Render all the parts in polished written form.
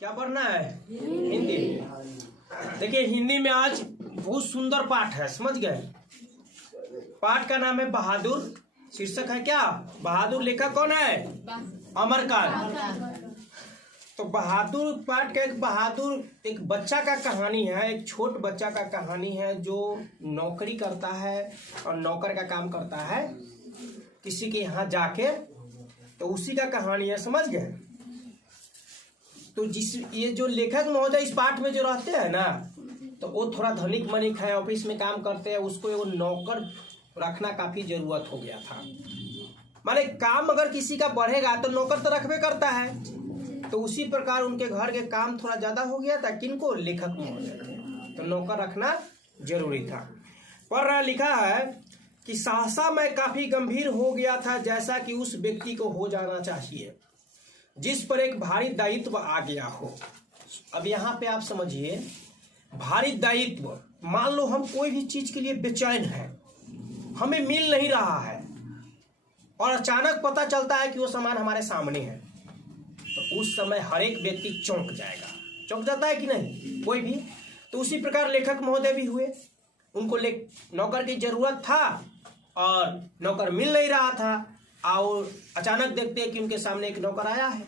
क्या पढ़ना है? हिंदी। देखिए हिंदी में आज बहुत सुंदर पाठ है, समझ गए। पाठ का नाम है बहादुर। शीर्षक है क्या? बहादुर। लेखक कौन है? अमरकांत। तो बहादुर पाठ का एक बच्चा का कहानी है, एक छोट बच्चा का कहानी है जो नौकरी करता है और नौकर का काम करता है किसी के यहाँ जाके, तो उसी का कहानी है, समझ गए। तो ये जो लेखक महोदय इस पाठ में जो रहते हैं ना, तो वो थोड़ा धनिक मनिक है, ऑफिस में काम करते हैं, उसको वो नौकर रखना काफी जरूरत हो गया था। माने काम अगर किसी का बढ़ेगा तो नौकर तो रखबे करता है, तो उसी प्रकार उनके घर के काम थोड़ा ज्यादा हो गया था। किनको? लेखक महोदय। तो नौकर रखना जरूरी था। पर लिखा है कि सहसा मैं काफी गंभीर हो गया था, जैसा कि उस व्यक्ति को हो जाना चाहिए जिस पर एक भारी दायित्व आ गया हो। अब यहाँ पे आप समझिए, भारी दायित्व। मान लो हम कोई भी चीज के लिए बेचैन है, हमें मिल नहीं रहा है और अचानक पता चलता है कि वो सामान हमारे सामने है, तो उस समय हर एक व्यक्ति चौंक जाएगा। चौंक जाता है कि नहीं कोई भी? तो उसी प्रकार लेखक महोदय भी हुए। उनको नौकर की जरूरत था और नौकर मिल नहीं रहा था, और अचानक देखते हैं कि उनके सामने एक नौकर आया है।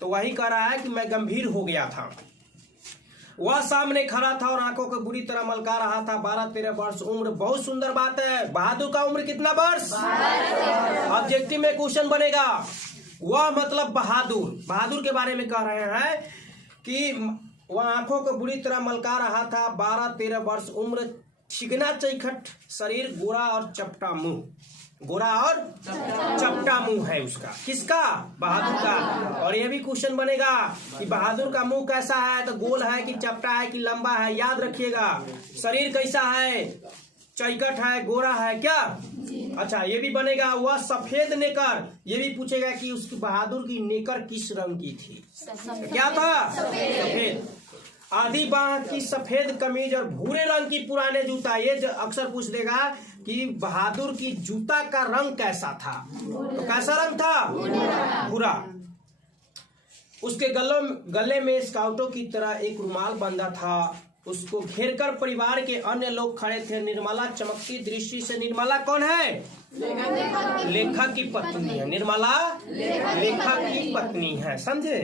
तो वही कह रहा है कि मैं गंभीर हो गया था। वह सामने खड़ा था और आंखों को बुरी तरह मलका रहा था। 12-13 वर्ष उम्र। बहुत सुंदर बात है। बहादुर का उम्र कितना वर्ष? ऑब्जेक्टिव में क्वेश्चन बनेगा। वह मतलब बहादुर। बहादुर के बारे में कह रहे हैं कि वह आंखों को बुरी तरह मलका रहा था। 12-13 वर्ष उम्र, चिकना चौखट शरीर, गोरा और चपटा मुंह। गोरा और चपटा मुंह है उसका। किसका? बहादुर का। और यह भी क्वेश्चन बनेगा कि बहादुर का मुंह कैसा है, तो गोल है कि चपटा है कि लंबा है, याद रखिएगा। शरीर कैसा है? चौखट है, गोरा है क्या? अच्छा, ये भी बनेगा। वह सफेद नेकर। ये भी पूछेगा कि उसकी बहादुर की नेकर किस रंग की थी? क्या था? सफेद। आधी बाह की सफेद कमीज और भूरे रंग की पुराने जूता। ये अक्सर पूछ देगा कि बहादुर की जूता का रंग कैसा था? तो कैसा रंग था? भूरा। उसके गले में स्काउटों की तरह एक रुमाल बंधा था। उसको घेरकर परिवार के अन्य लोग खड़े थे। निर्मला चमकती दृष्टि से। निर्मला कौन है? लेखक की पत्नी है। निर्मला लेखक की पत्नी है, समझे।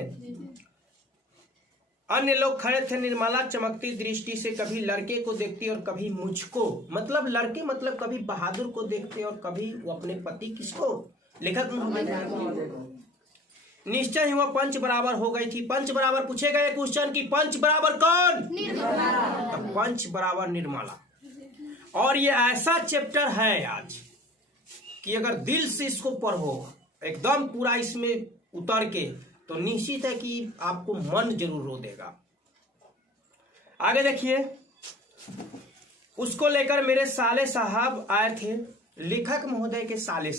अन्य लोग खड़े थे। निर्मला चमकती दृष्टि से कभी लड़के को देखती और कभी मुझको। मतलब लड़के मतलब कभी बहादुर को देखते और कभी वो अपने पति किसको? लेखक को। निश्चय ही वह पंच बराबर हो गई थी। पंच बराबर पूछेगा ये क्वेश्चन कि पंच बराबर कौन? तो पंच बराबर निर्मला। और ये ऐसा चैप्टर है आज कि अगर दिल से इसको पढ़ो एकदम पूरा इसमें उतर के, तो निश्चित है कि आपको मन जरूर रो देगा। आगे देखिए, उसको लेकर मेरे साले साहब आए थे। लेखक महोदय के साले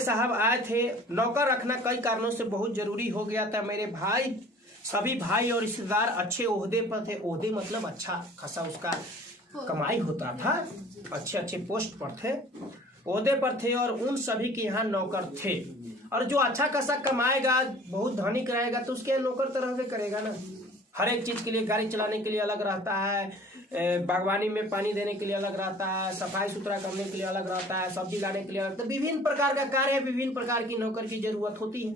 साहब आए थे। नौकर रखना कई कारणों से बहुत जरूरी हो गया था। मेरे भाई, सभी भाई और रिश्तेदार अच्छे ओहदे पर थे। ओहदे मतलब अच्छा खासा उसका कमाई होता था, अच्छे अच्छे पोस्ट पर थे, ओहदे पर थे, और उन सभी के यहाँ नौकर थे। और जो अच्छा खासा कमाएगा, बहुत धनिक रहेगा, तो उसके यहाँ नौकर तो रहबे करेगा ना। हर एक चीज के लिए, गाड़ी चलाने के लिए अलग रहता है, बागवानी में पानी देने के लिए अलग रहता है, सफाई सुथरा करने के लिए अलग रहता है, सब्जी लाने के लिए अलग। तो विभिन्न प्रकार का कार्य, विभिन्न प्रकार की नौकर की जरूरत होती है।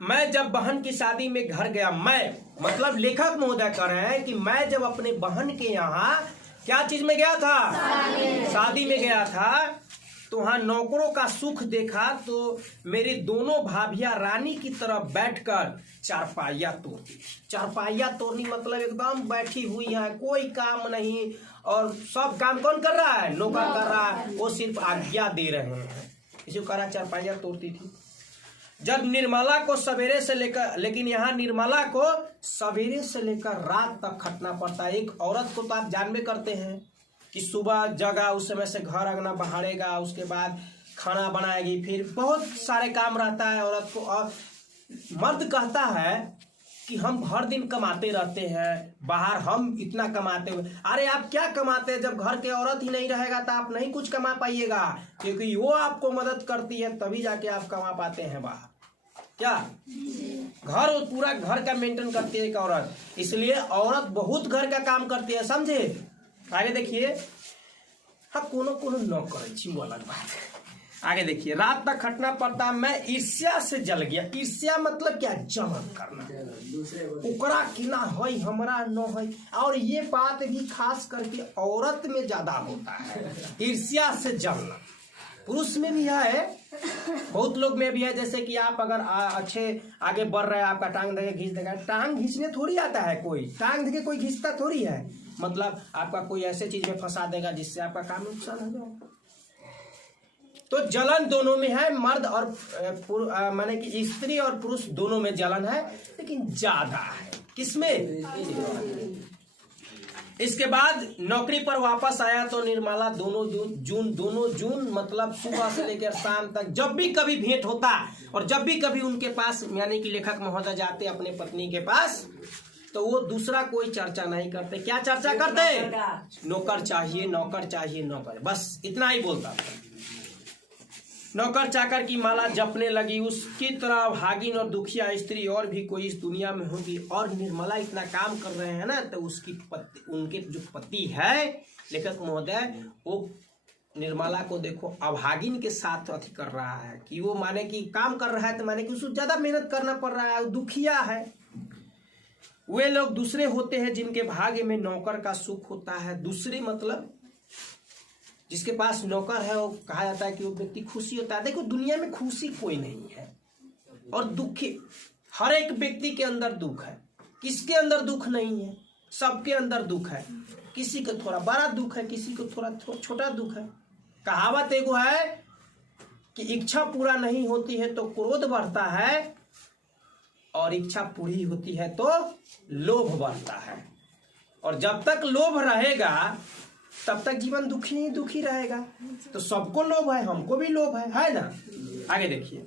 मैं जब बहन की शादी में घर गया, मैं मतलब लेखक महोदय कह रहे हैं कि मैं जब अपने बहन के यहाँ क्या चीज में गया था? शादी में गया था। तो वहां नौकरों का सुख देखा तो मेरी दोनों भाभियां रानी की तरह बैठकर चारपाइया तोड़ती। चारपाइया तोड़नी मतलब एकदम बैठी हुई है, कोई काम नहीं, और सब काम कौन कर रहा है? नौकर कर रहा है, वो सिर्फ आज्ञा दे रहे हैं। इसी को कहा चारपाइया तोड़ती थी। जब निर्मला को सवेरे से लेकर, लेकिन यहाँ निर्मला को सवेरे से लेकर रात तक खटना पड़ता है। एक औरत को तो आप जानबे करते हैं कि सुबह जगा, उस समय से घर अंगना बहारेगा, उसके बाद खाना बनाएगी, फिर बहुत सारे काम रहता है औरत को। और मर्द कहता है कि हम हर दिन कमाते रहते हैं बाहर, हम इतना कमाते हुए। अरे आप क्या कमाते हैं? जब घर के औरत ही नहीं रहेगा तो आप नहीं कुछ कमा पाइएगा, क्योंकि वो आपको मदद करती है, तभी जाके आप कमा पाते हैं बाहर। क्या घर और पूरा घर का मेंटेन करती है एक औरत, इसलिए औरत बहुत घर का काम करती है, समझे। आगे देखिए, हाँ कोनो कोनो न करे छी वो अलग बात है। आगे देखिए, रात तक खटना पड़ता, मैं ईर्ष्या से जल गया। ईर्ष्या मतलब क्या, जलन करना, ओकरा की ना है हमरा न है। और ये बात भी खास करके औरत में ज्यादा होता है, ईर्ष्या से जलना। पुरुष में भी है, बहुत लोग में भी है। जैसे कि आप अगर अच्छे आगे बढ़ रहे हैं, आपका टांग धके खींच देगा। टांग खींचने थोड़ी आता है कोई, टांग धके कोई खींचता थोड़ी है। मतलब आपका कोई ऐसे चीज में फंसा देगा जिससे आपका काम नुकसान हो जाएगा। तो जलन दोनों में है, मर्द और माने कि स्त्री और पुरुष दोनों में जलन है, लेकिन ज्यादा है किसमें। इसके बाद नौकरी पर वापस आया तो निर्मला दोनों जून मतलब सुबह से लेकर शाम तक जब भी कभी भेंट होता और जब भी कभी उनके पास यानी कि लेखक महोदय जाते अपने पत्नी के पास, तो वो दूसरा कोई चर्चा नहीं करते। क्या चर्चा करते, नौकर चाहिए नौकर चाहिए नौकर, बस इतना ही बोलता था। नौकर चाकर की माला जपने लगी। उसकी तरह भागिन और दुखिया स्त्री और भी कोई इस दुनिया में होगी। और निर्मला इतना काम कर रहे हैं ना, तो उसकी उनके जो पति है लेखक महोदय, वो निर्मला को देखो अभागिन के साथ अथी कर रहा है कि वो माने कि काम कर रहा है, तो माने कि उसको ज्यादा मेहनत करना पड़ रहा है, दुखिया है। वे लोग दूसरे होते हैं जिनके भाग्य में नौकर का सुख होता है। दूसरे मतलब जिसके पास नौकर है, वो कहा जाता है कि वो व्यक्ति खुशी होता है। देखो दुनिया में खुशी कोई नहीं है, और दुखी हर एक व्यक्ति के अंदर दुख है। किसके अंदर दुख नहीं है, सबके अंदर दुख है। किसी को थोड़ा बड़ा दुख है, किसी को थोड़ा छोटा दुख है। कहावत एगो है कि इच्छा पूरा नहीं होती है तो क्रोध बढ़ता है, और इच्छा पूरी होती है तो लोभ बढ़ता है। और जब तक लोभ रहेगा तब तक जीवन दुखी ही दुखी रहेगा। तो सबको लोभ है, हमको भी लोभ है ना। आगे देखिए,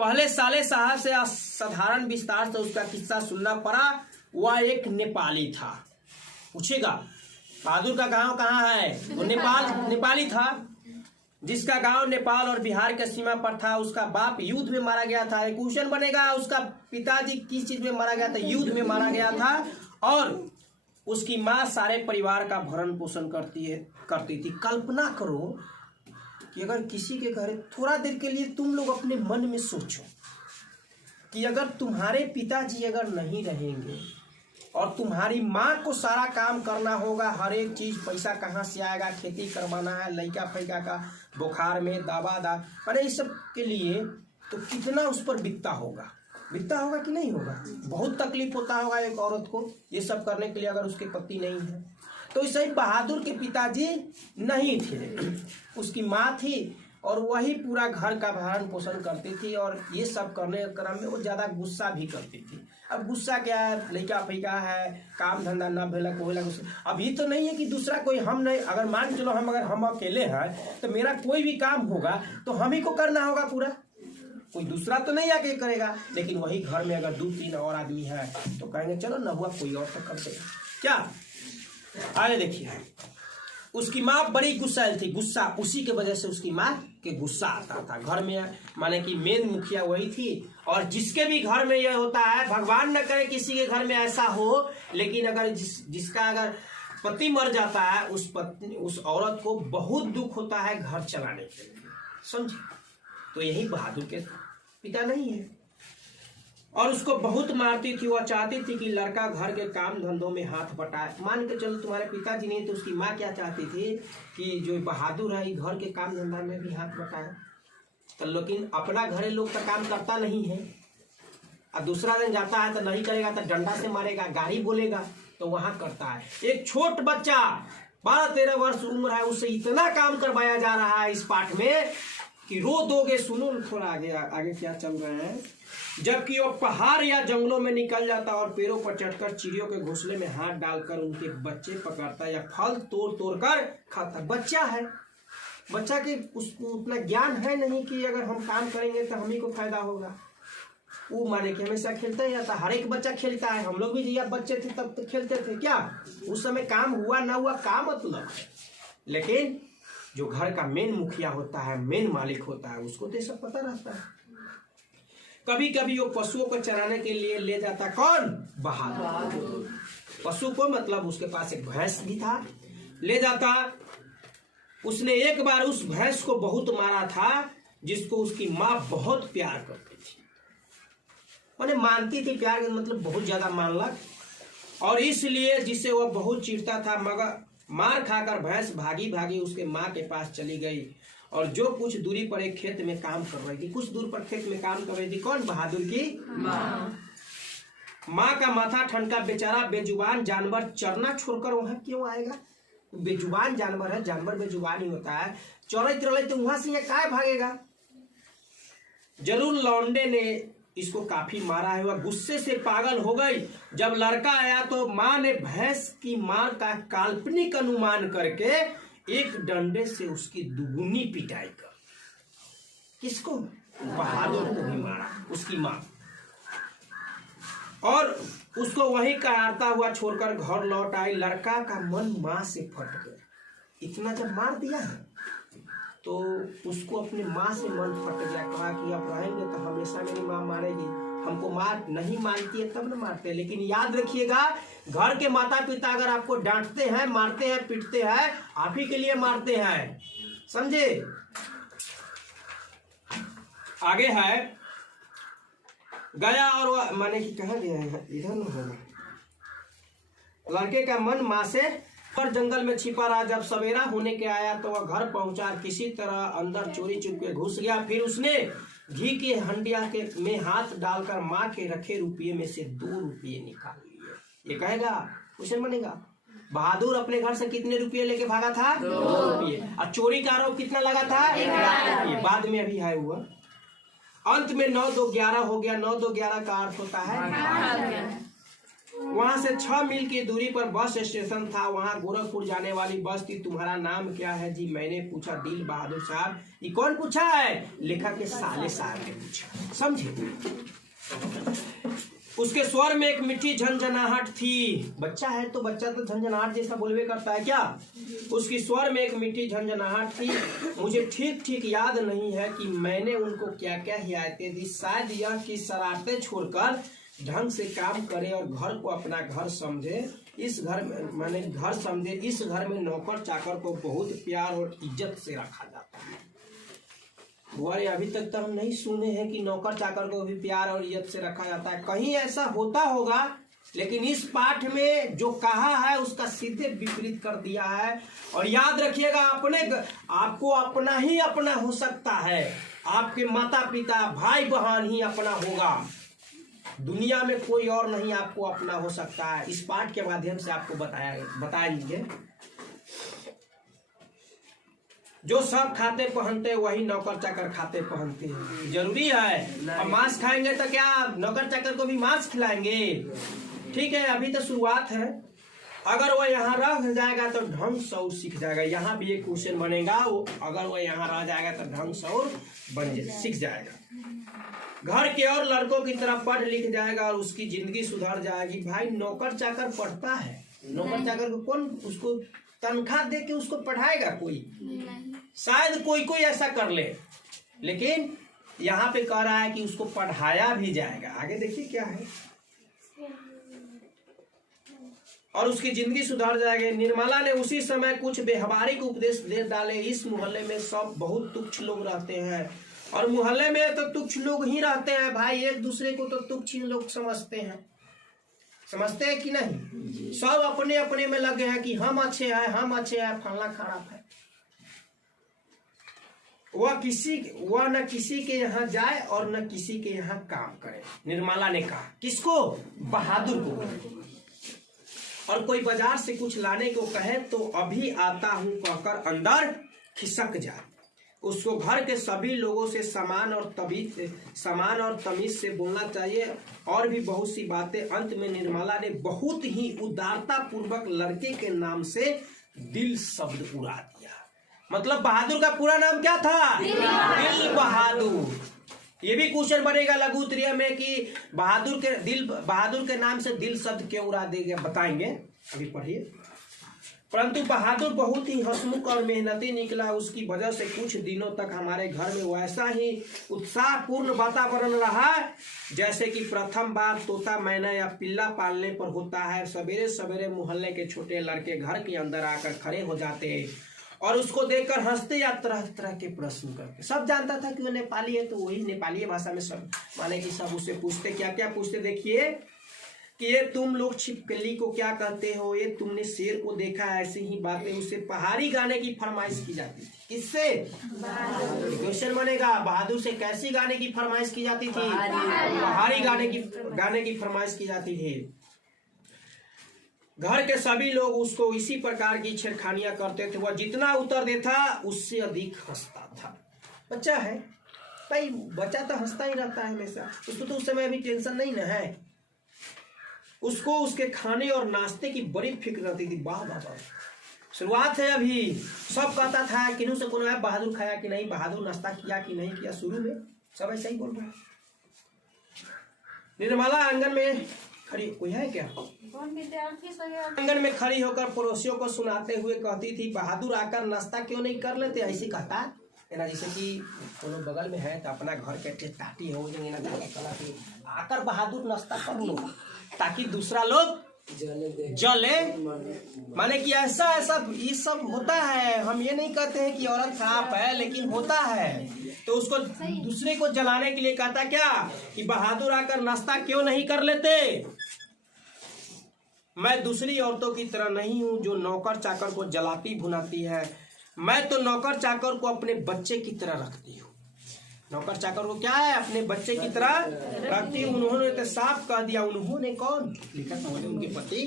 पहले साले साहब से साधारण विस्तार से उसका किस्सा सुनना पड़ा। वह एक नेपाली था। पूछेगा बहादुर का गांव कहाँ है, वो नेपाली था, जिसका गांव नेपाल और बिहार के सीमा पर था। उसका बाप युद्ध में मारा गया था। एक क्वेश्चन बनेगा, उसका पिताजी किस चीज में मारा गया था, युद्ध में मारा गया था। और उसकी माँ सारे परिवार का भरण पोषण करती थी। कल्पना करो कि अगर किसी के घर, थोड़ा देर के लिए तुम लोग अपने मन में सोचो कि अगर तुम्हारे पिताजी अगर नहीं रहेंगे और तुम्हारी माँ को सारा काम करना होगा, हर एक चीज, पैसा कहाँ से आएगा, खेती करवाना है, लड़का फैका का बुखार में दवा अरे इस सब के लिए, तो कितना उस पर बीतता होगा कि नहीं होगा। बहुत तकलीफ होता होगा एक औरत को ये सब करने के लिए, अगर उसके पति नहीं है। तो इसे बहादुर के पिताजी नहीं थे, उसकी माँ थी, और वही पूरा घर का भरण पोषण करती थी। और ये सब करने के क्रम में वो ज्यादा गुस्सा भी करती थी। अब गुस्सा क्या है, लड़का फैका है, काम धंधा न भेलक होगा गुस्सा। अभी तो नहीं है कि दूसरा कोई, हम नहीं, अगर मान चलो हम अकेले हैं तो मेरा कोई भी काम होगा तो हम ही को करना होगा पूरा, कोई दूसरा तो नहीं आके करेगा। लेकिन वही घर में अगर 2-3 और आदमी है तो कहेंगे चलो न हुआ कोई और तो कर देगा क्या। आगे देखिए, उसकी माँ बड़ी गुस्सैल थी। गुस्सा उसी के वजह से उसकी माँ के गुस्सा आता था घर में, माने कि मेन मुखिया वही थी। और जिसके भी घर में यह होता है, भगवान न करे किसी के घर में ऐसा हो, लेकिन अगर जिसका अगर पति मर जाता है, उस औरत को बहुत दुख होता है घर चलाने के लिए, समझे। तो यही बहादुर के पिता नहीं है, और उसको बहुत मारती थी। वह चाहती थी कि लड़का घर के काम धंधों में हाथ बटाए। मान के चलो तुम्हारे पिताजी नहीं, तो उसकी माँ क्या चाहती थी कि जो बहादुर है घर के काम धंधा में भी हाथ बटाए। तो लेकिन अपना घरे लोग का काम करता नहीं है, और दूसरा दिन जाता है तो नहीं करेगा तो डंडा से मारेगा, गाली बोलेगा, तो वहां करता है। एक छोट बच्चा 12-13 वर्ष उम्र है, उससे इतना काम करवाया जा रहा है इस पाठ में कि रो दोगे। सुनो थोड़ा आगे क्या चल रहे हैं। जबकि वो पहाड़ या जंगलों में निकल जाता और पेड़ों पर चढ़कर चिड़ियों के घोंसले में हाथ डालकर उनके बच्चे पकड़ता या फल तोड़ कर खाता। बच्चा है, बच्चा के उसको उतना ज्ञान है नहीं कि अगर हम काम करेंगे तो हम ही को फायदा होगा। वो माने कि हमेशा खेलता ही रहता, हर एक बच्चा खेलता है। हम लोग भी जब बच्चे थे तब तो खेलते थे क्या, उस समय काम हुआ ना हुआ का मतलब है। लेकिन जो घर का मेन मुखिया होता है, मेन मालिक होता है, उसको तो सब पता रहता है। कभी कभी वो पशुओं को चराने के लिए ले जाता कौन? बहादुर। पशु को मतलब उसके पास एक भैंस भी था, ले जाता। उसने एक बार उस भैंस को बहुत मारा था, जिसको उसकी माँ बहुत प्यार करती थी, माने मानती थी, प्यार का मतलब बहुत ज्यादा मानलक, और इसलिए जिससे वह बहुत चिढ़ता था। मगर मार खाकर भैंस भागी भागी उसके माँ के पास चली गई, और जो कुछ दूरी पर एक खेत में काम कर रही थी, कुछ दूर पर खेत में काम कर रही थी कौन? बहादुर की माँ का माथा ठनका। बेचारा बेजुबान जानवर चरना छोड़कर वहां क्यों आएगा? बेजुबान जानवर है, जानवर बेजुबान ही होता है, चौराई तिरलाई तो वहां से यहाँ काय भागेगा? जरूर लौंडे ने इसको काफी मारा है। वह गुस्से से पागल हो गई। जब लड़का आया तो माँ ने भैंस की मार का काल्पनिक अनुमान करके एक डंडे से उसकी दुगुनी पिटाई कर, किसको? बहादुर को भी मारा, उसकी माँ, और उसको वहीं कहारता हुआ छोड़कर घर लौट आई। लड़का का मन माँ से फट गया। इतना जब मार दिया है तो उसको अपनी माँ से मन फट गया। कहा कि अब रहेंगे तो हमेशा मेरी माँ मारेगी, हमको मार नहीं मानती है तब न मारते। लेकिन याद रखिएगा, घर के माता पिता अगर आपको डांटते हैं, मारते हैं, पीटते हैं, आप ही के लिए मारते हैं, समझे? आगे है, गया और वह माने कि कहाँ गया है, इधर न होगा। लड़के का मन माँ से पर जंगल में छिपा रहा। जब सवेरा होने के आया तो वह घर पहुंचा, किसी तरह अंदर चोरी चुप के घुस गया। फिर उसने घी की हंडिया के में हाथ डालकर माँ के रखे रुपये में से 2 रुपये निकाल लिए। ये कहेगा क्वेश्चन बनेगा, बहादुर अपने घर से कितने रुपये लेके भागा था? 2 रुपये। और चोरी का आरोप कितना लगा था? 1 लाख रुपये। बाद में अभी है हुआ। अंत में 9 2 11 हो गया। 9 2 11 का अर्थ होता है वहां से 6 मील की दूरी पर बस स्टेशन था। वहां गोरखपुर जाने वाली बस थी। तुम्हारा नाम क्या है जी? मैंने पूछा। दिल बहादुर साहब। ये कौन पूछा है? लेखक के साले साहब ने पूछा, समझे? उसके स्वर में एक मीठी झंझनाहट थी। बच्चा है तो बच्चा तो झंझनाहट जैसा बोलवे करता है क्या? उसकी स्वर में एक मीठी झंझनाहट थी। मुझे ठीक ठीक याद नहीं है कि मैंने उनको क्या क्या हिदायतें दी। शायद यह कि शरारतें छोड़कर ढंग से काम करे और घर को अपना घर समझे। इस घर में माने घर समझे। इस घर में नौकर चाकर को बहुत प्यार और इज्जत से रखा जाता है। बुआरे अभी तक तो हम नहीं सुने हैं कि नौकर चाकर को भी प्यार और इज्जत से रखा जाता है। कहीं ऐसा होता होगा, लेकिन इस पाठ में जो कहा है उसका सीधे विपरीत कर दिया है। और याद रखिएगा, आपको अपना ही अपना हो सकता है। आपके माता पिता भाई बहन ही अपना होगा, दुनिया में कोई और नहीं आपको अपना हो सकता है। इस पाठ के माध्यम से आपको बताएंगे। जो सब खाते पहनते वही नौकर चाकर खाते पहनते हैं। जरूरी है। अब मांस खाएंगे तो क्या नौकर चाकर को भी मांस खिलाएंगे? ठीक है, अभी तो शुरुआत है। अगर वह यहाँ रह जाएगा तो ढंग सौर सीख जाएगा। यहाँ भी एक क्वेश्चन बनेगा, अगर वह यहाँ रह जाएगा तो ढंग सौर सीख जाएगा। घर के और लड़कों की तरह पढ़ लिख जाएगा और उसकी जिंदगी सुधर जाएगी। भाई नौकर चाकर पढ़ता है, नौकर चाकर को कौन उसको तनख्वाह दे के उसको पढ़ाएगा? कोई शायद कोई ऐसा कर ले, लेकिन यहाँ पे कह रहा है कि उसको पढ़ाया भी जाएगा। आगे देखिए क्या है। और उसकी जिंदगी सुधर जाएगी। निर्मला ने उसी समय कुछ व्यवहारिक उपदेश दे डाले। इस मोहल्ले में सब बहुत तुच्छ लोग रहते हैं, और मोहल्ले में तो तुच्छ लोग ही रहते हैं भाई। एक दूसरे को तो तुच्छ ही लोग समझते हैं कि नहीं? सब अपने अपने में लगे हैं कि हम अच्छे हैं, फलना खराब है। वह न किसी के यहाँ जाए और न किसी के यहाँ काम करे। निर्मला ने कहा। किसको? बहादुर को। और कोई बाजार से कुछ लाने को कहे तो अभी आता हूं कहकर अंदर खिसक जाए। उसको घर के सभी लोगों से समान और तमीज से बोलना चाहिए, और भी बहुत सी बातें। अंत में निर्मला ने बहुत ही उदारता पूर्वक लड़के के नाम से दिल शब्द उड़ा दिया। मतलब बहादुर का पूरा नाम क्या था? दिल बहादुर। ये भी क्वेश्चन बनेगा लघु उत्तरीय में कि बहादुर के नाम से दिल शब्द क्यों उड़ा दिया, बताएंगे। अभी पढ़िए। परंतु बहादुर बहुत ही हंसमुख और मेहनती निकला। उसकी वजह से कुछ दिनों तक हमारे घर में वैसा ही उत्साहपूर्ण वातावरण रहा जैसे कि प्रथम बार तोता मैना या पिल्ला पालने पर होता है। सवेरे सवेरे मोहल्ले के छोटे लड़के घर के अंदर आकर खड़े हो जाते और उसको देखकर हंसते या तरह तरह के प्रश्न करते। सब जानता था कि वो नेपाली है, तो वही नेपाली भाषा में सब माने कि सब उससे पूछते। क्या क्या पूछते देखिए कि ये तुम लोग छिपकली को क्या कहते हो, ये तुमने शेर को देखा, ऐसी ही बातें। उससे पहाड़ी गाने की फरमाइश की जाती थी। किससे? क्वेश्चन बनेगा, बहादुर से कैसी गाने की फरमाइश की जाती थी? पहाड़ी गाने की फरमाइश की जाती थी। घर के सभी लोग उसको इसी प्रकार की छेड़खानियां करते थे। वह जितना उत्तर देता उससे अधिक हंसता था। बच्चा है भाई, बच्चा तो हंसता ही रहता है हमेशा। उसको तो उस समय अभी टेंशन नहीं न है। उसको उसके खाने और नाश्ते की बड़ी फिक्र रहती थी। वाह वाह वाह, शुरुआत है अभी। सब कहता था किन्हू से कौन है, बहादुर खाया कि नहीं, बहादुर नाश्ता किया कि नहीं किया। शुरू में सब ऐसा ही बोल रहा है। निर्मला आंगन में खड़ी, कोई है क्या? आंगन में खड़ी होकर पड़ोसियों को सुनाते हुए कहती थी, बहादुर आकर नाश्ता क्यों नहीं कर लेते? ऐसे कहता है ना, जैसे कि दोनों बगल में है तो अपना घर के टाटी हो जाएंगे ना, आकर बहादुर नाश्ता कर लो ताकि दूसरा लोग जले। माने कि ऐसा ये सब होता है। हम ये नहीं कहते हैं कि औरत खराब है, लेकिन होता है। तो उसको दूसरे को जलाने के लिए कहता क्या कि बहादुर आकर नाश्ता क्यों नहीं कर लेते? मैं दूसरी औरतों की तरह नहीं हूं जो नौकर चाकर को जलाती भुनाती है। मैं तो नौकर चाकर को अपने बच्चे की तरह रखती हूँ। नौकर चाकर को क्या है? अपने बच्चे की तरह रखती हूँ। उन्होंने तो साफ कह दिया, उन्होंने कौन लिखा था? उनके पति।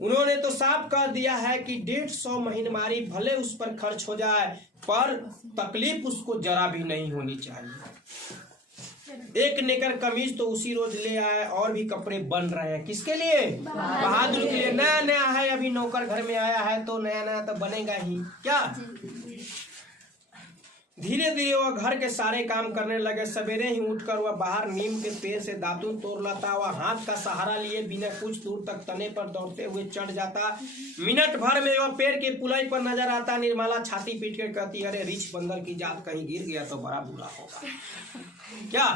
उन्होंने तो साफ कह दिया है कि 150 महीनमारी भले उस पर खर्च हो जाए, पर तकलीफ उसको जरा भी नहीं होनी चाहिए। एक नेकर कमीज तो उसी रोज ले आए और भी कपड़े बन रहे हैं। किसके लिए? बहादुर के लिए। नया नया है, अभी नौकर घर में आया है तो नया नया तो बनेगा ही क्या। धीरे धीरे वह घर के सारे काम करने लगे। सवेरे ही उठकर वह बाहर नीम के पेड़ से दातुन तोड़ लाता। वह हाथ का सहारा लिए बिना कुछ दूर तक तने पर दौड़ते हुए चढ़ जाता। मिनट भर में वह पेड़ के पुलाई पर नजर आता। निर्मला छाती पीट कर कहती, अरे रीछ बंदर की जात, कहीं गिर गया तो बड़ा बुरा होगा। क्या?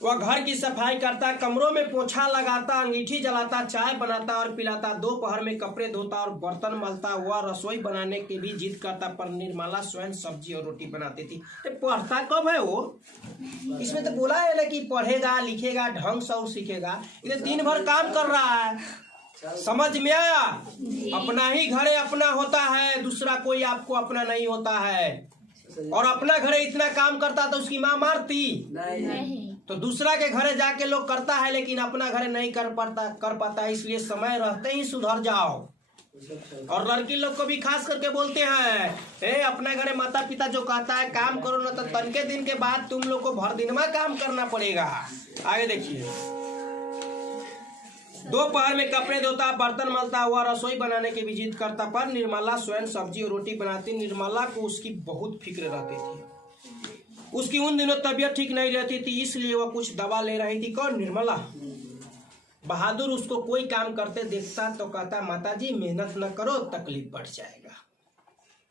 वह घर की सफाई करता, कमरों में पोछा लगाता, अंगीठी जलाता, चाय बनाता और पिलाता। दोपहर में कपड़े धोता और बर्तन मलता। वह रसोई बनाने की भी जिद करता, पर निर्मला स्वयं सब्जी और रोटी बनाती थी। तो पढ़ता कब है वो? इसमें तो बोला है ना कि पढ़ेगा लिखेगा ढंग से और सीखेगा। इधर दिन भर काम कर रहा है। समझ में आया? अपना ही घरे अपना होता है, दूसरा कोई आपको अपना नहीं होता है। और अपना घरे इतना काम करता तो उसकी माँ मारती नहीं। तो दूसरा के घरे जाके लोग करता है, लेकिन अपना घरे नहीं कर पाता है। इसलिए समय रहते ही सुधर जाओ। और लड़की लोग को भी खास करके बोलते हैं, अपने घरे माता पिता जो कहता है काम करो ना, तो तनके दिन के बाद तुम लोग को भर दिन में काम करना पड़ेगा। आगे देखिए। दोपहर में कपड़े धोता, बर्तन मलता हुआ, रसोई बनाने की भी जिद करता, पर निर्मला स्वयं सब्जी और रोटी बनाती। निर्मला को उसकी बहुत फिक्र रहती थी। उसकी उन दिनों तबीयत ठीक नहीं रहती थी, इसलिए वह कुछ दवा ले रही थी। कौन? निर्मला। बहादुर उसको कोई काम करते देखता तो कहता, माताजी मेहनत न करो, तकलीफ बढ़ जाएगा।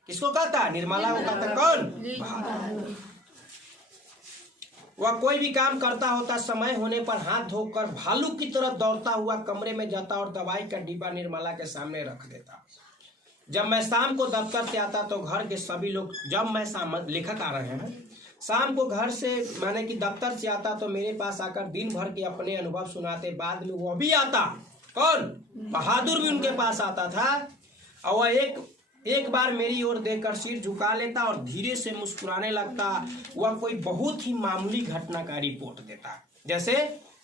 किसको कहता? निर्मला को कहता। कौन? वह कोई भी काम करता होता, समय होने पर हाथ धोकर भालू की तरह दौड़ता हुआ कमरे में जाता और दवाई का डिब्बा निर्मला के सामने रख देता। जब मैं शाम को दफ्तर से आता तो घर के सभी लोग, जब मैं लेखक आ रहे हैं, शाम को घर से माने कि दफ्तर से आता तो मेरे पास आकर दिन भर के अपने अनुभव सुनाते। बाद में वह भी आता। कौन? बहादुर भी उनके पास आता था। और वह एक बार मेरी ओर देखकर सिर झुका लेता और धीरे से मुस्कुराने लगता। वह कोई बहुत ही मामूली घटना का रिपोर्ट देता, जैसे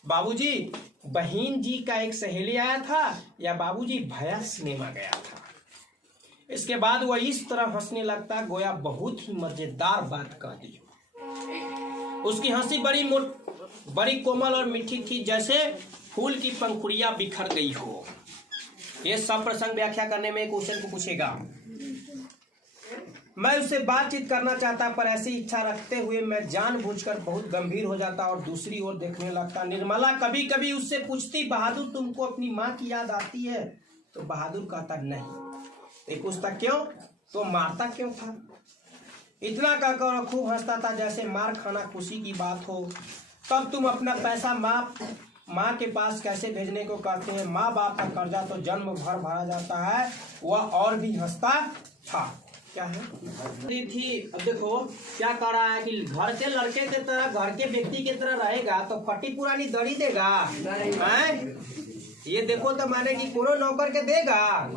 बाबूजी बहन जी का एक सहेली आया था, या बाबूजी भैया सिनेमा गया था। इसके बाद वह इस तरह हंसने लगता गोया बहुत ही मजेदार बात कह दी। उसकी हंसी बड़ी कोमल और मीठी थी, जैसे फूल की पंखुड़ियां बिखर गई हो। ये सब प्रसंग व्याख्या करने में क्वेश्चन को पूछेगा। मैं उससे बातचीत करना चाहता, पर ऐसी इच्छा रखते हुए मैं जानबूझकर बहुत गंभीर हो जाता और दूसरी ओर देखने लगता। निर्मला कभी कभी उससे पूछती, बहादुर तुमको अपनी माँ की याद आती है? तो बहादुर कहता नहीं। एक पूछता क्यों, तो मारता क्यों था। इतना कहकर खूब हंसता था जैसे मार खाना खुशी की बात हो। तब तुम अपना पैसा माँ के पास कैसे भेजने को कहते हैं। माँ बाप का कर्जा तो जन्म भर भरा जाता है। वह और भी हंसता था। क्या है थी। अब देखो क्या कह रहा है कि घर के लड़के की तरह, घर के व्यक्ति की तरह रहेगा तो फटी पुरानी दड़ी देगा हैं? ये देखो तो माने कि कोनो नौकर के देगा।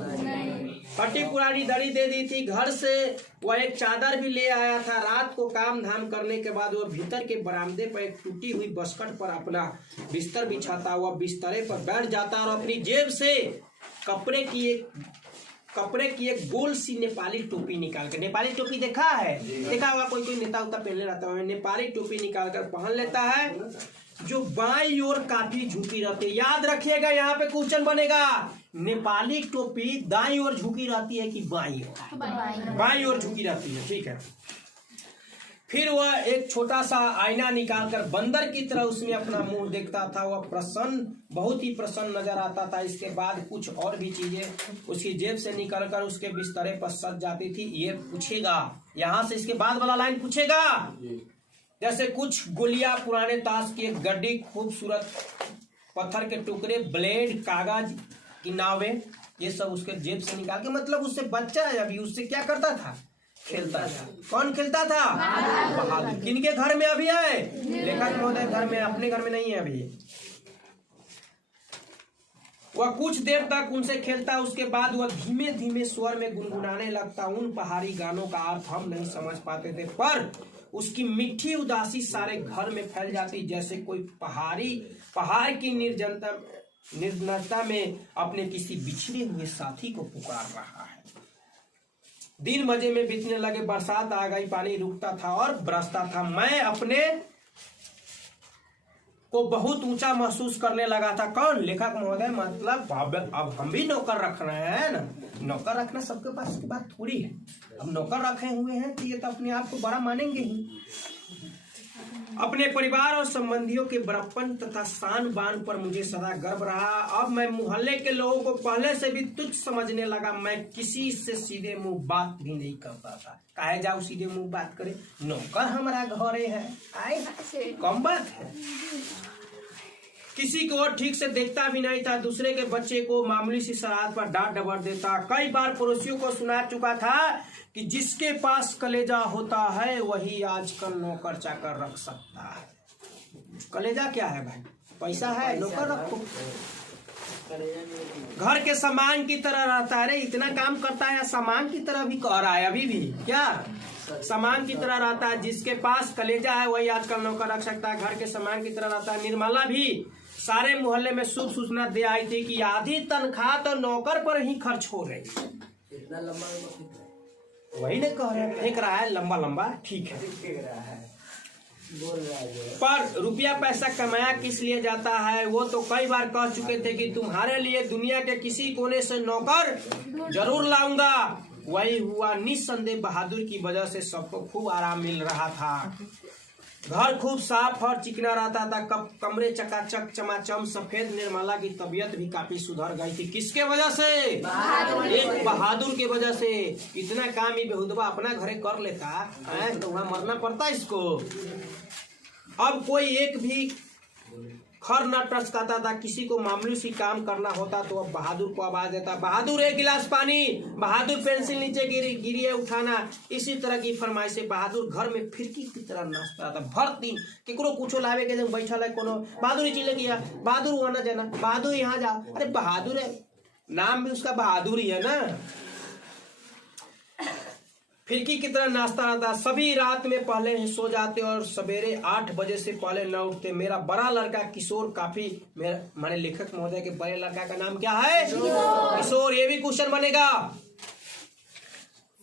फटी पुरानी दड़ी दे दी थी। घर से वह एक चादर भी ले आया था। रात को काम धाम करने के बाद वह भीतर के बरामदे पर एक टूटी हुई बस्कट पर अपना बिस्तर बिछाता हुआ बिस्तरे पर बैठ जाता और अपनी जेब से कपड़े की एक गोल सी नेपाली टोपी निकाल कर, नेपाली टोपी देखा है, देखा होगा कोई नेता उता पहनने रहता है, नेपाली टोपी निकाल कर पहन लेता है जो बाईं ओर काफी झुकी रहती है। याद रखिएगा यहाँ पे क्वेश्चन बनेगा, नेपाली टोपी दाईं ओर झुकी रहती है कि बाईं ओर? बाईं ओर झुकी रहती है, ठीक है। फिर वह एक छोटा सा आईना निकालकर बंदर की तरह उसमें अपना मुंह देखता था। वह प्रसन्न, बहुत ही प्रसन्न नजर आता था। इसके बाद कुछ और भी चीजें उसकी जेब से निकलकर उसके बिस्तरे पर सज जाती थी। ये पूछेगा यहाँ से, इसके बाद वाला लाइन पूछेगा, जैसे कुछ गोलियां, पुराने ताश की एक गड्डी, खूबसूरत पत्थर के टुकड़े, ब्लेड, कागज की नावें, ये सब उसके जेब से निकाल के, मतलब उससे बच्चा है अभी, उससे क्या करता था? खेलता था। कौन खेलता था? बहादुर। किनके घर में अभी है? लेखक महोदय घर में, अपने घर में नहीं है अभी। वह कुछ देर तक उनसे खेलता, उसके बाद वह धीमे धीमे स्वर में गुनगुनाने लगता। उन पहाड़ी गानों का अर्थ हम नहीं समझ पाते थे, पर उसकी मीठी उदासी सारे घर में फैल जाती, जैसे कोई पहाड़ की निर्जनता में अपने किसी बिछड़े हुए साथी को पुकार रहा है। दिन मजे में बीतने लगे। बरसात आ गई, पानी रुकता था और बरसता था। मैं अपने को बहुत ऊंचा महसूस करने लगा था। कौन? लेखक महोदय। मतलब अब हम भी नौकर रख रहे हैं ना। नौकर रखना सबके पास की बात थोड़ी है। अब नौकर रखे हुए हैं तो ये तो अपने आप को बड़ा मानेंगे ही। अपने परिवार और संबंधियों के बड़प्पन तथा शान बान पर मुझे सदा गर्व रहा। अब मैं मोहल्ले के लोगों को पहले से भी तुच्छ समझने लगा। मैं किसी से सीधे मुंह बात भी नहीं करता था। काहे जाओ सीधे मुंह बात करे, नौकर हमारा घरे है, आए कम बात है। किसी को ठीक से देखता भी नहीं था। दूसरे के बच्चे को मामूली सी शरारत पर डांट डबर देता। कई बार पड़ोसियों को सुना चुका था कि जिसके पास कलेजा होता है वही आजकल नौकर चाकर रख सकता है। कलेजा क्या है भाई? पैसा है, नौकर रखो। घर के सामान की तरह रहता है। इतना काम करता है, सामान की तरह भी कह रहा है अभी भी। क्या सामान की तरह रहता है? जिसके पास कलेजा है वही आजकल नौकर रख सकता है। घर के सामान की तरह रहता है। निर्मला भी सारे मोहल्ले में शुभ सूचना दे आई थी कि आधी तनख्वाह तो नौकर पर ही खर्च हो रही है। इतना लंबा वही ने कह रहे हैं, फेंक रहा है लंबा लंबा, ठीक है, बोल रहा है। पर रुपया पैसा कमाया किस लिए जाता है? वो तो कई बार कह चुके थे कि तुम्हारे लिए दुनिया के किसी कोने से नौकर जरूर लाऊंगा। वही हुआ। निस्संदेह बहादुर की वजह से सबको खूब आराम मिल रहा था। घर खूब साफ और चिकना रहता था। कमरे चकाचक चमाचम सफेद। निर्मला की तबीयत भी काफी सुधर गई थी। किसके वजह से? एक बहादुर के वजह से। इतना काम ही बेहुदवा अपना घरे कर लेता है तो वहां मरना पड़ता इसको। अब कोई एक भी खर न टसकाता था। किसी को मामूली सी काम करना होता तो अब बहादुर को आवाज देता, बहादुर एक गिलास पानी, बहादुर पेंसिल नीचे गिरी है उठाना। इसी तरह की फरमाइश से बहादुर घर में फिरकी की तरह नाचता था। भर दिन केकरो कुछो लावे के जब बैठा है कोनो, बहादुर चीज लेके आ, बहादुर वहां ना जाना, बहादुर यहाँ जाओ। अरे बहादुर है, नाम भी उसका बहादुर ही है ना। फिरकी की तरह नाचता रहता। सभी रात में पहले ही सो जाते और सवेरे 8 बजे से पहले न उठते। मेरा बड़ा लड़का किशोर काफी, माने लेखक महोदय के बड़े लड़का का नाम क्या है? किशोर। ये भी क्वेश्चन बनेगा।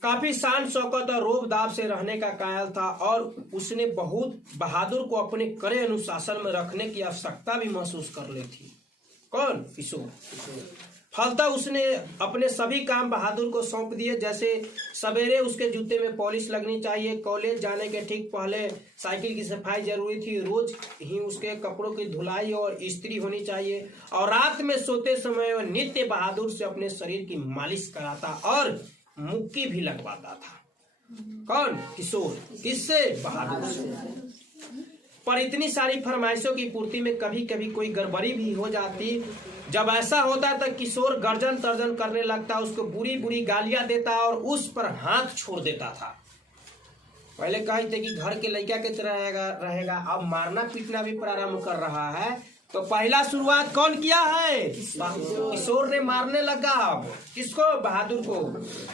काफी शान शौकत और रोब दाब से रहने का कायल था और उसने बहुत बहादुर को अपने कड़े अनुशासन में रखने की आवश्यकता भी महसूस कर ली थी। कौन? किशोर। फलतः उसने अपने सभी काम बहादुर को सौंप दिए। जैसे सवेरे उसके जूते में पॉलिश लगनी चाहिए, कॉलेज जाने के ठीक पहले साइकिल की सफाई जरूरी थी, रोज ही उसके कपड़ों की धुलाई और इस्त्री होनी चाहिए, और रात में सोते समय वह नित्य बहादुर से अपने शरीर की मालिश कराता और मुक्की भी लगवाता था। कौन? किशोर। किससे? बहादुर से। पर इतनी सारी फरमाइशों की पूर्ति में कभी कभी कोई गड़बड़ी भी हो जाती। जब ऐसा होता तो किशोर गर्जन तर्जन करने लगता, उसको बुरी बुरी गालियां देता और उस पर हाथ छोड़ देता था। पहले कहे थे कि घर के लड़का की तरह रहेगा, अब मारना पीटना भी प्रारंभ कर रहा है। तो पहला शुरुआत कौन किया है? किशोर ने मारने लगा। किसको? बहादुर को।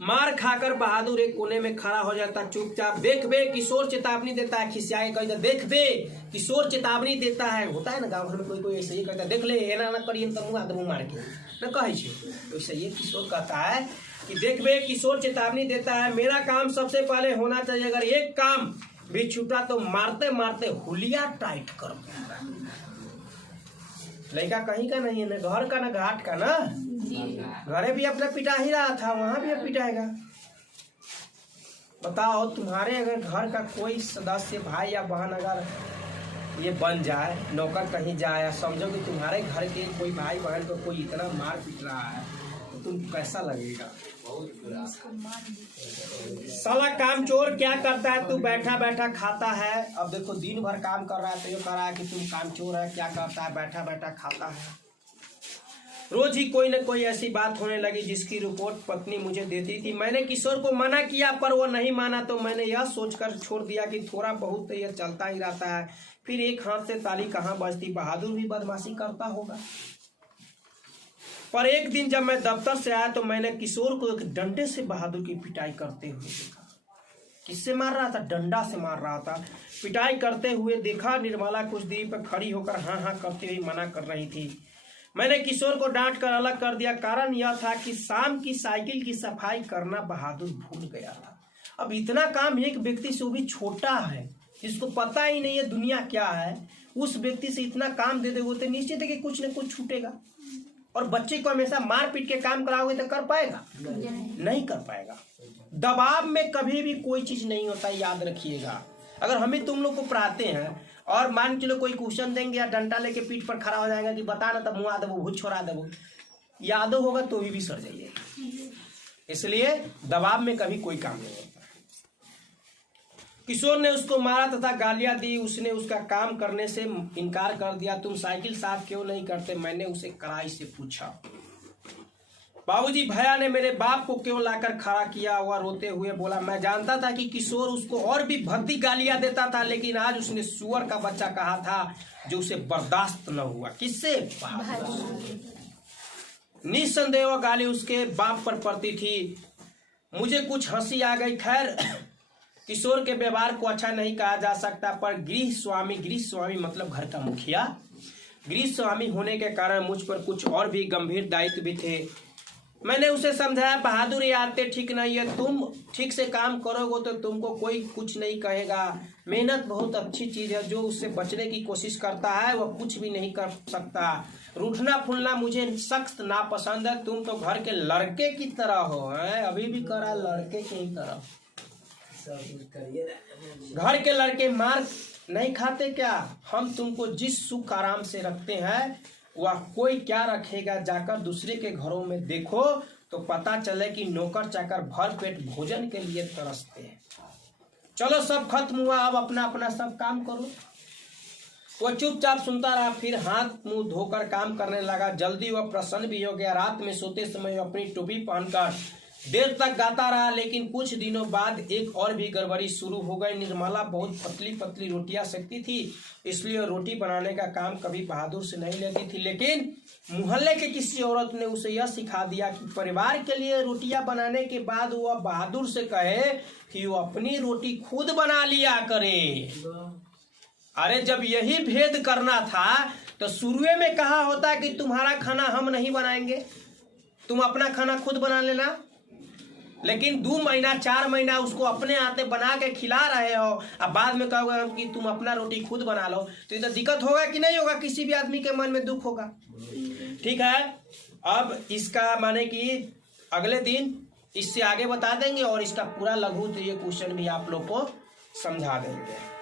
मार खाकर बहादुर एक कोने में खड़ा हो जाता चुपचाप। देख बे, किशोर चेतावनी देता है। खिसियाए कहता, देख बे, किशोर चेतावनी देता है। होता है ना गांव घर में कोई कोई ऐसे ही कहता है, देख ले एना ना करिए तो मुंह आदमी मार के न कहे छे। तो ऐसे ये किशोर कहता है कि देख बे, किशोर चेतावनी देता है, मेरा काम सबसे पहले होना चाहिए। अगर एक काम भी छूटा तो मारते मारते हुलिया टाइट कर दूंगा। लड़का कहीं का नहीं है, न घर का न घाट का। ना घरे भी अपना पिटा ही रहा था, वहां भी अब पिटाएगा। बताओ, तुम्हारे अगर घर का कोई सदस्य भाई या बहन अगर ये बन जाए, नौकर कहीं जाए, समझो कि तुम्हारे घर के कोई भाई बहन को कोई इतना मार पीट रहा है, तो तुम कैसा लगेगा? साला काम चोर क्या करता है? तू बैठा बैठा खाता है। अब देखो दिन भर काम कर रहा है तो ये कह रहा है कि तुम काम चोर है। क्या करता है? बैठा बैठा खाता है। रोज ही कोई न कोई ऐसी बात होने लगी जिसकी रिपोर्ट पत्नी मुझे देती थी। मैंने किशोर को मना किया पर वो नहीं माना, तो मैंने यह सोचकर छोड़ दिया कि थोड़ा बहुत तो यह चलता ही रहता है, फिर एक हाथ से ताली कहाँ बजती। बहादुर भी बदमाशी करता होगा। पर एक दिन जब मैं दफ्तर से आया तो मैंने किशोर को एक डंडे से बहादुर की पिटाई करते हुए देखा। किससे मार रहा था? डंडा से मार रहा था। पिटाई करते हुए देखा। निर्मला कुछ देर पर खड़ी होकर हाँ हाँ करते हुए मना कर रही थी। मैंने किशोर को डांट कर अलग कर दिया। कारण यह था कि शाम की साइकिल की सफाई करना बहादुर भूल गया था। अब इतना काम एक व्यक्ति से, वो भी छोटा है, जिसको पता ही नहीं है दुनिया क्या है, उस व्यक्ति से इतना काम दे दोगे तो निश्चित है कि कुछ न कुछ छूटेगा। और बच्चे को हमेशा मार पीट के काम कराओगे तो कर पाएगा? नहीं कर पाएगा। दबाव में कभी भी कोई चीज नहीं होता, याद रखिएगा। अगर हमें तुम लोग को पढ़ाते हैं और मान चलो कोई क्वेश्चन देंगे या डंडा लेके पीठ पर खड़ा हो जाएगा कि बता ना, तब मुँह देवो, भूत छोड़ा देवो, यादो होगा तो भी सड़ जाइए। इसलिए दबाव में कभी कोई काम नहीं होता। किशोर ने उसको मारा तथा गालियां दी। उसने उसका काम करने से इनकार कर दिया। तुम साइकिल साफ क्यों नहीं करते? मैंने उसे कड़ाई से पूछा। बाबूजी, भैया ने मेरे बाप को क्यों लाकर खड़ा किया? वह रोते हुए बोला, मैं जानता था कि किशोर उसको और भी भद्दी गालियां देता था, लेकिन आज उसने सुअर का बच्चा कहा था जो उसे बर्दाश्त न हुआ। किससे? निस्संदेह वह गाली उसके बाप पर पड़ती थी। मुझे कुछ हंसी आ गई। खैर, किशोर के व्यवहार को अच्छा नहीं कहा जा सकता, पर गृह स्वामी मतलब घर का मुखिया, गृह स्वामी होने के कारण मुझ पर कुछ और भी गंभीर दायित्व भी थे। मैंने उसे समझाया, बहादुर ये आदतें ठीक नहीं है, तुम ठीक से काम करोगे तो तुमको कोई कुछ नहीं कहेगा। मेहनत बहुत अच्छी चीज है। जो उससे बचने की कोशिश करता है वह कुछ भी नहीं कर सकता। रूठना फूलना मुझे सख्त नापसंद है। तुम तो घर के लड़के की तरह हो। अभी भी करा लड़के की ही तरह। घर के लड़के मार नहीं खाते क्या? हम तुमको जिस सुख आराम से रखते हैं वह कोई क्या रखेगा? जाकर दूसरे के घरों में देखो तो पता चले कि नौकर चाकर भर पेट भोजन के लिए तरसते हैं। चलो सब खत्म हुआ, अब अपना अपना सब काम करो। वह चुपचाप सुनता रहा, फिर हाथ मुंह धोकर काम करने लगा। जल्दी वह प्रसन्न भी हो गया। रात में सोते समय अपनी टोपी पहनकर देर तक गाता रहा। लेकिन कुछ दिनों बाद एक और भी गड़बड़ी शुरू हो गई। निर्मला बहुत पतली पतली रोटियां सेकती थी, इसलिए रोटी बनाने का काम कभी बहादुर से नहीं लेती थी। लेकिन मोहल्ले के किसी औरत ने उसे यह सिखा दिया कि परिवार के लिए रोटियां बनाने के बाद वह बहादुर से कहे कि वो अपनी रोटी खुद बना लिया करे। अरे जब यही भेद करना था तो शुरुए में कहा होता कि तुम्हारा खाना हम नहीं बनाएंगे, तुम अपना खाना खुद बना लेना। लेकिन 2 महीना 4 महीना उसको अपने हाथे बना के खिला रहे हो, अब बाद में कहोगे कि तुम अपना रोटी खुद बना लो, तो इधर दिक्कत होगा कि नहीं होगा? किसी भी आदमी के मन में दुख होगा। ठीक है। अब इसका माने कि अगले दिन इससे आगे बता देंगे और इसका पूरा लघु तो ये क्वेश्चन भी आप लोग को समझा देंगे।